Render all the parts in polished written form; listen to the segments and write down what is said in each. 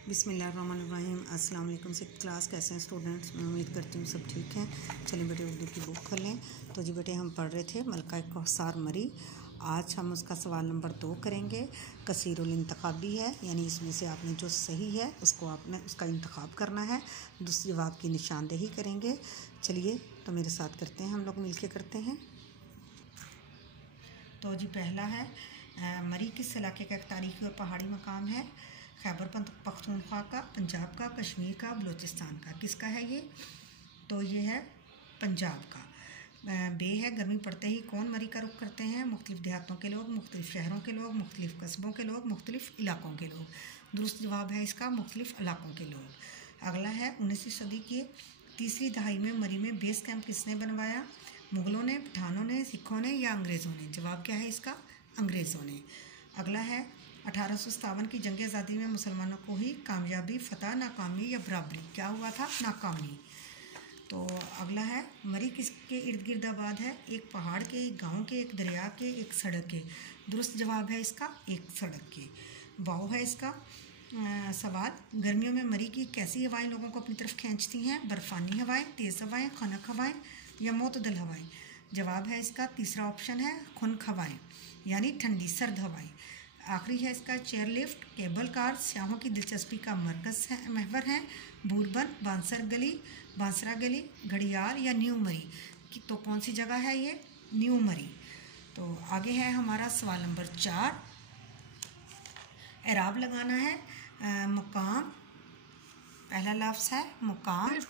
बिस्मिल्लाहिर्रहमानिर्रहीम। अस्सलाम वालेकुम। सिक्स्थ क्लास, कैसे हैं स्टूडेंट्स? मैं उम्मीद करती हूँ सब ठीक हैं। चलिए बेटे उर्दू की बुक खोल लें। तो जी बेटे हम पढ़ रहे थे मलका कौसार मरी। आज हम उसका सवाल नंबर 2 करेंगे। कसीरुल इंतखाबी है, यानी इसमें से आपने जो सही है उसको आपने उसका इंतखाब करना है। दूसरे जवाब की निशानदेही करेंगे। चलिए तो मेरे साथ करते हैं, हम लोग मिल के करते हैं। तो जी पहला है मरी किस इलाके का एक तारीखी और पहाड़ी मकाम है? खैबर पख्तूनख्वा का, पंजाब का, कश्मीर का, बलूचिस्तान का। किसका है ये? तो ये है पंजाब का। बे है गर्मी पड़ते ही कौन मरी का रुख करते हैं? मुख्तलिफ देहातों के लोग, मुख्तलिफ शहरों के लोग, मुख्तलिफ कस्बों के लोग, मुख्तलिफ इलाकों के लोग। दुरुस्त जवाब है इसका मुख्तलिफ इलाकों के लोग। अगला है 19वीं सदी की तीसरी दहाई में मरी में बेस कैंप किसने बनवाया? मुग़लों ने, पठानों ने, सिखों ने या अंग्रेज़ों ने? जवाब क्या है इसका? अंग्रेज़ों ने। अगला है 1857 की जंग आज़ादी में मुसलमानों को ही कामयाबी, फतह, नाकामी या बराबरी? क्या हुआ था? नाकामी। तो अगला है मरी किसके इर्द गिर्द आबाद है? एक पहाड़ के, एक गाँव के, एक दरिया के, एक सड़क के। दुरुस्त जवाब है इसका एक सड़क के। वाओ है इसका सवाल। गर्मियों में मरी की कैसी हवाएं लोगों को अपनी तरफ खींचती हैं? बर्फानी हवाएं, तेज़ हवाएं, खनक हवाएं या मोतदल हवाएं? जवाब है इसका तीसरा ऑप्शन है खुनक हवाएं, यानी ठंडी सर्द हवाएं। आखिरी है इसका चेयर लिफ्ट, केबल कार स्याहों की दिलचस्पी का मरकज़ है, महवर है। बूरबन, बांसरा गली, घड़ियाल या न्यू मरी? तो कौन सी जगह है ये? न्यू मरी। तो आगे है हमारा सवाल नंबर 4। एराब लगाना है। मुकाम, पहला लफ्ज़ है मुकाम।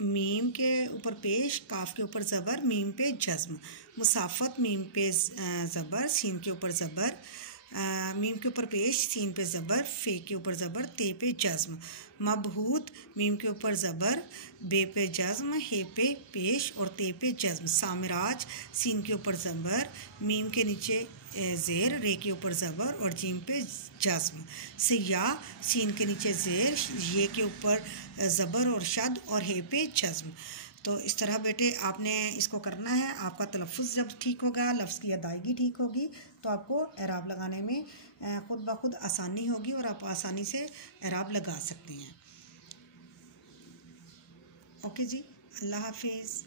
मीम के ऊपर पेश, काफ के ऊपर ज़बर, मीम पे जज़्म। मुसाफत, मीम पे ज़बर, सीन के ऊपर ज़बर, मीम के ऊपर पेश, सीन पे ज़बर, फ़े के ऊपर ज़बर, ते पे जज़्म। मबहूत, मीम के ऊपर ज़बर, बे पे जज़्म, हे पे पेश और ते पे जज़्म। सामराज, सीन के ऊपर ज़बर, मीम के नीचे ज़ेर, रे के ऊपर ज़बर और जीम पे जज़्म। सियाह, सीन के नीचे ज़ेर, ये के ऊपर ज़बर और शद और हे पे जज़्म। तो इस तरह बेटे आपने इसको करना है। आपका तलफ़ुज़ जब ठीक होगा, लफ्ज़ की अदायगी ठीक होगी, तो आपको एराब लगाने में ख़ुद ब खुद आसानी होगी और आप आसानी से एराब लगा सकते हैं। ओके जी, अल्लाह हाफिज़।